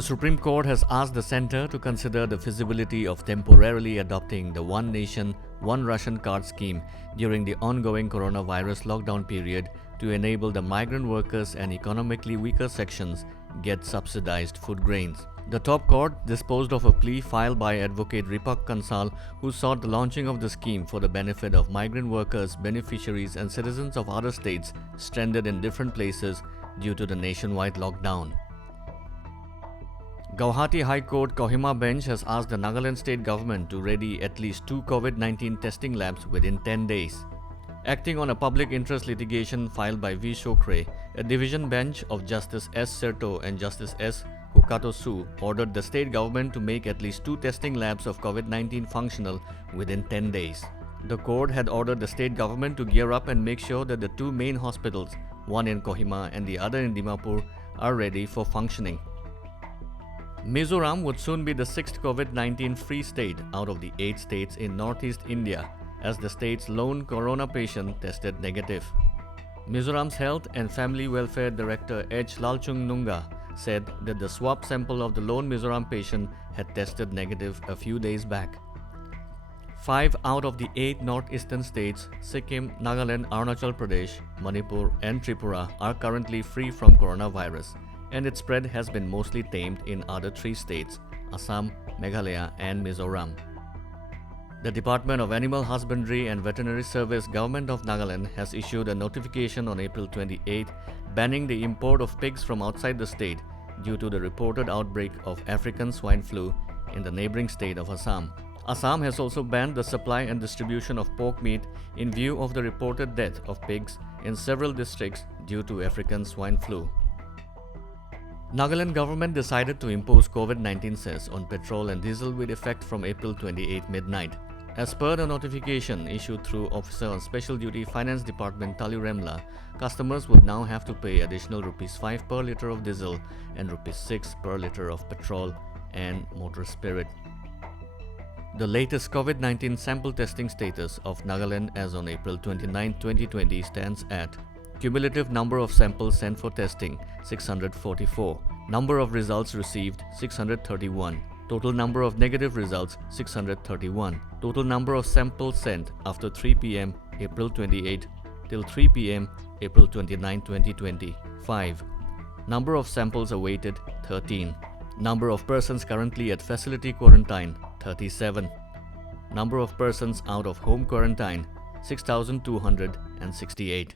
The Supreme Court has asked the centre to consider the feasibility of temporarily adopting the One Nation, One Ration card scheme during the ongoing coronavirus lockdown period to enable the migrant workers and economically weaker sections get subsidized food grains. The top court disposed of a plea filed by advocate Ripak Kansal, who sought the launching of the scheme for the benefit of migrant workers, beneficiaries and citizens of other states stranded in different places due to the nationwide lockdown. Guwahati High Court Kohima bench has asked the Nagaland state government to ready at least 2 COVID-19 testing labs within 10 days. Acting on a public interest litigation filed by V. Shokre, a division bench of Justice S. Serto and Justice S. Hukato Su ordered the state government to make at least 2 testing labs of COVID-19 functional within 10 days. The court had ordered the state government to gear up and make sure that the 2 main hospitals, one in Kohima and the other in Dimapur, are ready for functioning. Mizoram would soon be the 6th COVID-19 free state out of the 8 states in northeast India, as the state's lone corona patient tested negative. Mizoram's Health and Family Welfare Director H. Lalchung Nunga said that the swab sample of the lone Mizoram patient had tested negative a few days back. 5 out of the 8 northeastern states, Sikkim, Nagaland, Arunachal Pradesh, Manipur and Tripura, are currently free from coronavirus, and its spread has been mostly tamed in other 3 states, Assam, Meghalaya and Mizoram. The Department of Animal Husbandry and Veterinary Service Government of Nagaland has issued a notification on April 28 banning the import of pigs from outside the state due to the reported outbreak of African swine flu in the neighboring state of Assam. Assam has also banned the supply and distribution of pork meat in view of the reported death of pigs in several districts due to African swine flu. Nagaland government decided to impose COVID-19 cess on petrol and diesel with effect from April 28 midnight. As per the notification issued through Officer on Special Duty Finance Department Tali Remla, customers would now have to pay additional ₹5 per litre of diesel and ₹6 per litre of petrol and motor spirit. The latest COVID-19 sample testing status of Nagaland as on April 29, 2020 stands at cumulative number of samples sent for testing 644, number of results received 631, total number of negative results 631, total number of samples sent after 3 p.m. April 28 till 3 p.m. April 29, 2020 5, number of samples awaited 13, number of persons currently at facility quarantine 37, number of persons out of home quarantine 6,268.